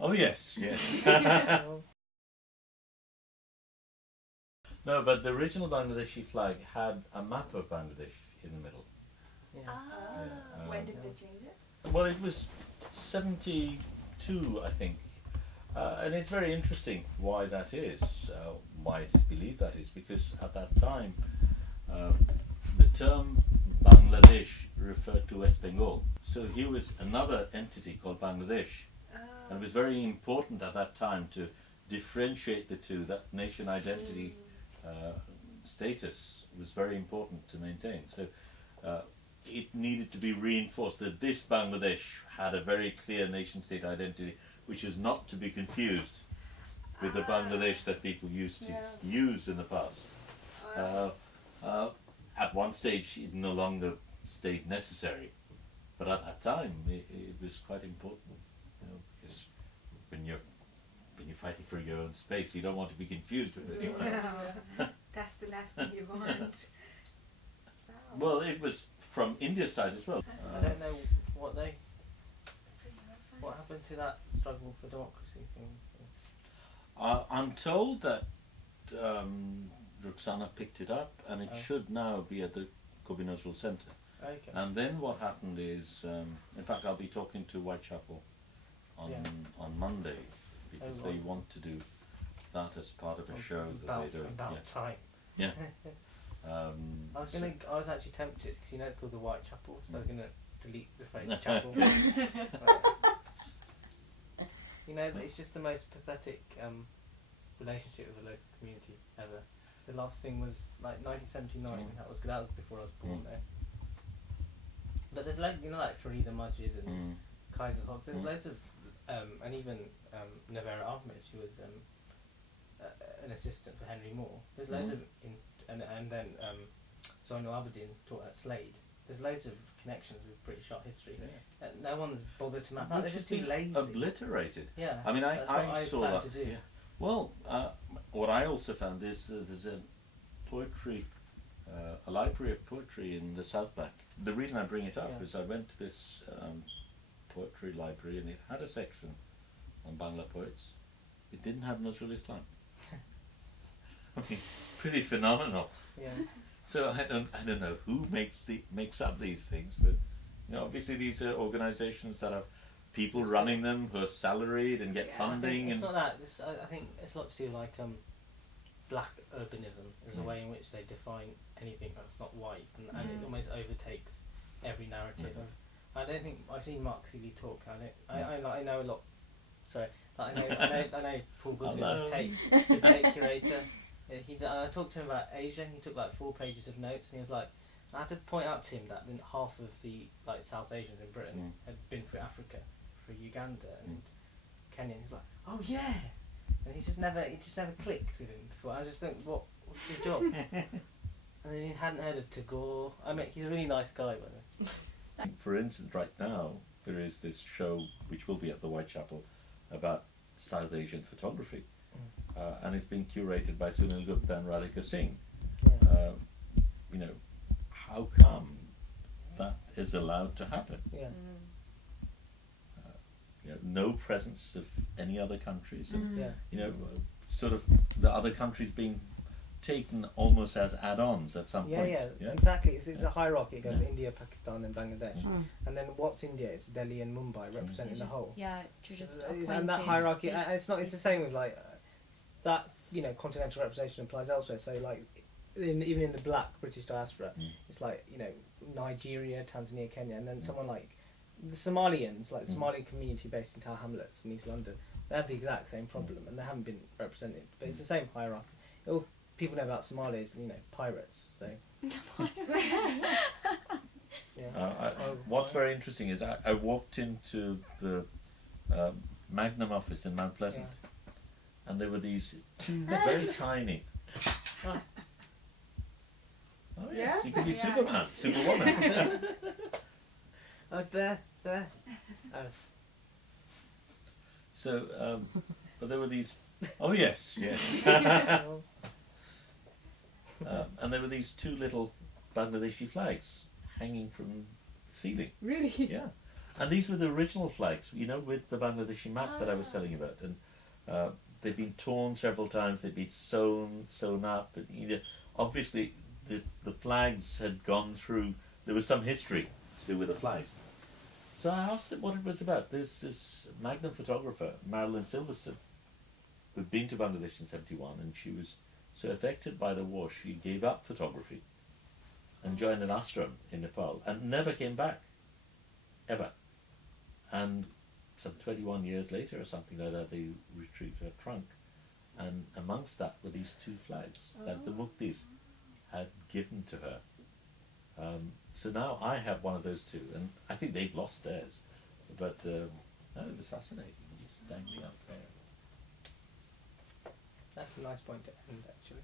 Oh yes, yes. No, but the original Bangladeshi flag had a map of Bangladesh in the middle. Yeah. Yeah, When did they change it? Well, it was 72, I think. And it's very interesting why that is, why it is believed that is, because at that time uh, the term Bangladesh referred to West Bengal. So here was another entity called Bangladesh. And it was very important at that time to differentiate the two. That nation identity status was very important to maintain. So it needed to be reinforced that this Bangladesh had a very clear nation state identity, which is not to be confused with the Bangladesh that people used to use in the past. At one stage it no longer stayed necessary, but at that time it was quite important, because when you're fighting for your own space, you don't want to be confused with anyone else. That's the last thing you want. Well, it was from India's side as well. I don't know what happened to that struggle for democracy thing. I'm told that Ruxana picked it up, and it should now be at the Kobi Nazrul Centre. Okay. And then what happened is, in fact, I'll be talking to Whitechapel on Monday, because they want to do that as part of a show that they do. About time. Yeah. I was actually tempted, because it's called the Whitechapel, so I was going to delete the phrase chapel. It's just the most pathetic relationship with the local community ever. The last thing was like 1979. That was before I was born there. But there's like Farida Majid and Kaiser Hogg. There's loads of and even Navera Ahmed, who was an assistant for Henry Moore. There's loads of and then Zainul Abidin taught at Slade. There's loads of connections with British art history. Yeah. No one's bothered to map out. They're just too lazy. Obliterated. Yeah. I mean, I saw that. To do. Yeah. Well, what I also found is there's a poetry, a library of poetry in the South Bank. The reason I bring it up is I went to this poetry library, and it had a section on Bangla poets. It didn't have Nazrul Islam. I mean, pretty phenomenal. Yeah. So I don't know who makes up these things, but obviously these are organisations that have people running them who are salaried and get funding. It's not that. I think it's a lot to do like black urbanism is a way in which they define anything that's not white, and it almost overtakes every narrative. I don't think I've seen Mark Seeley talk. I know a lot. Sorry, I know Paul Goodwin, the Tate curator. I talked to him about Asia. He took like 4 pages of notes, and he was like, I had to point out to him that half of the South Asians in Britain had been through Africa, through Uganda and Kenya. And he's like, oh yeah, and it just never clicked with him before. I just think, what's your job? And then he hadn't heard of Tagore. I mean, he's a really nice guy, by the way. For instance, right now there is this show which will be at the Whitechapel about South Asian photography. And it's been curated by Sunil Gupta and Radhika Singh. How come that is allowed to happen? No presence of any other countries, and sort of the other countries being taken almost as add-ons at some point. Yeah, exactly. It's a hierarchy. It goes India, Pakistan, and Bangladesh, and then what's India? It's Delhi and Mumbai representing the whole. Yeah, it's true. Just and that hierarchy, it's not. It's the same with like that. Continental representation applies elsewhere. So like, even in the black British diaspora, it's like Nigeria, Tanzania, Kenya, and then someone like the Somalians, like the Somali community based in Tower Hamlets in East London, they have the exact same problem, and they haven't been represented. But it's the same hierarchy. All people know about Somalis, pirates. So. What's very interesting is I walked into the Magnum office in Mount Pleasant, and there were these two very tiny. Oh yes, you could be Superman, Superwoman. There. So, but there were these. Oh yes. And there were these 2 little Bangladeshi flags hanging from the ceiling. Really? Yeah. And these were the original flags, you know, with the Bangladeshi map that I was telling you about. And they've been torn several times. They've been sewn up. And, you know, obviously, the flags had gone through. There was some history to do with the flags. So I asked him what it was about. There's this Magnum photographer, Marilyn Silverstone, who'd been to Bangladesh in '71, and she was so affected by the war, she gave up photography and joined an ashram in Nepal and never came back, ever. And some 21 years later or something like that, they retrieved her trunk, and amongst that were these two flags that the Muktis had given to her. So now I have one of those two, and I think they've lost theirs. But no, it was fascinating, just dangling up there. That's a nice point to end, actually.